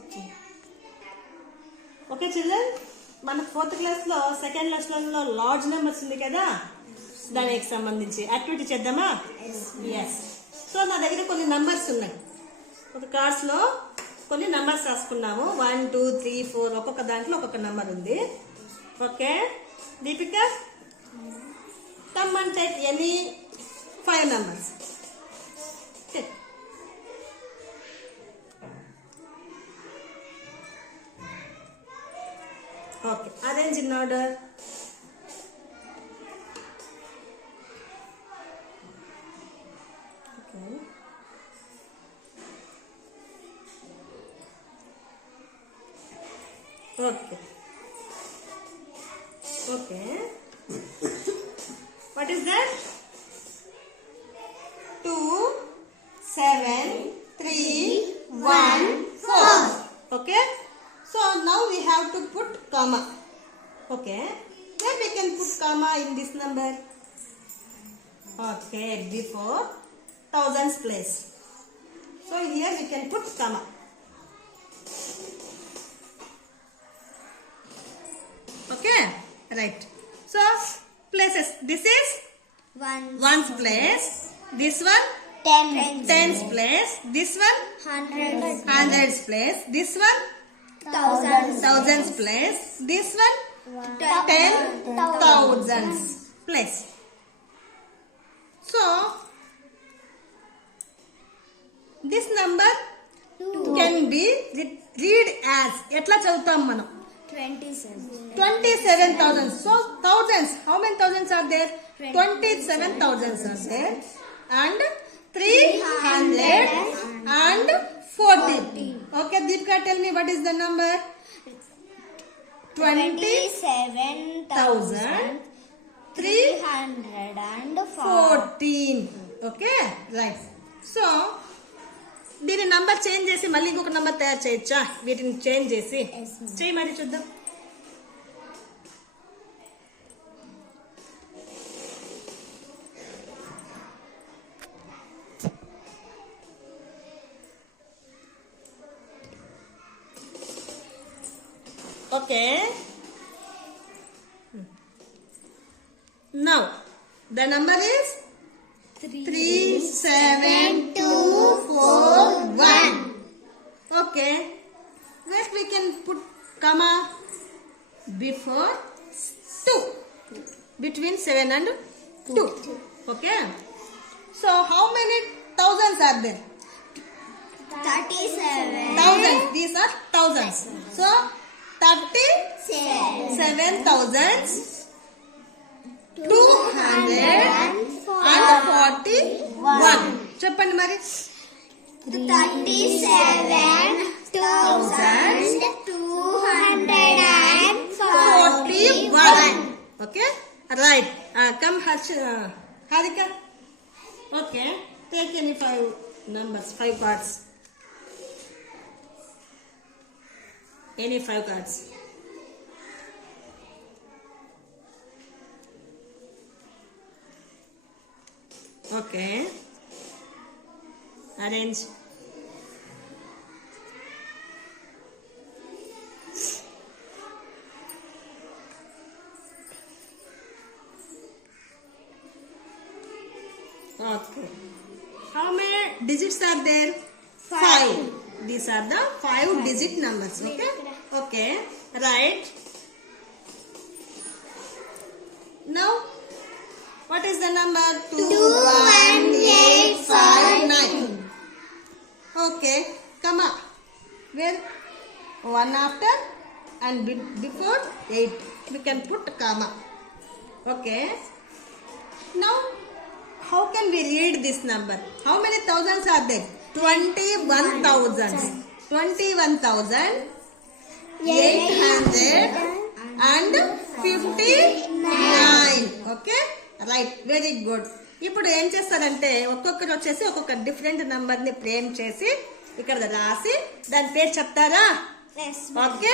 Okay children, మన 4th క్లాస్లో second లెసన్లో లార్జ్ నెంబర్స్ ఉంది కదా, దానికి సంబంధించి యాక్టివిటీ చేద్దామా? ఎస్. సో నా దగ్గర కొన్ని నంబర్స్ ఉన్నాయి. ఒక కార్డ్స్లో కొన్ని నంబర్స్ రాసుకున్నాము. 1 2 3 4 ఒక్కొక్క దాంట్లో ఒక్కొక్క నంబర్ ఉంది. Okay Deepika, come and take any 5 numbers. Okay, arrange in order. Okay. Okay. Okay. What is that? 2 7 3 1 4. Okay. So now we have to put comma. Okay. Where we can put comma in this number? Okay, before thousands place. So here we can put comma. Okay, right. So places. This is ones place. This one tens place. This one hundreds place. This one thousands place. This one 10,000s place. So this number can be read as etla chavutam manam 27,000. So thousands, how many thousands are there? 27,000 are there, and 340. Okay Deepika, tell me what is the number? 27,314. Okay, right. So దీని number change చేసి మళ్ళీ ఇంకొక number తయారు చేయొచ్చా? వీటిని change చేసి చేయి మరి చూద్దాం. Okay. Now the number is 37241. Okay. Where we can put comma? Before 2. Between 7 and 2. Okay. So how many thousands are there? 37. Thousands. These are thousands. So 37,241. చెప్పండి మరి. 37,241. Okay, right. Come Harika. Okay, take any 5 numbers, 5 cards. Any 5 cards. Okay. Arrange. Okay. How many digits are there? 5. These are the 5-digit numbers. Okay. Okay. Right. Now, what is the number? 21859. Okay. Come up. Where 1 after and before 8. We can put comma. Okay. Now, how can we read this number? How many thousands are there? 21,000. 21,859. Okay. Right, very good. ఇప్పుడు ఏం చేస్తారంటే ఒక్కొక్కరు వచ్చేసి ఒక్కొక్క different number ని frame చేసి ఇక్కడ రాసి దాని పేరు చెప్తారా? ఓకే.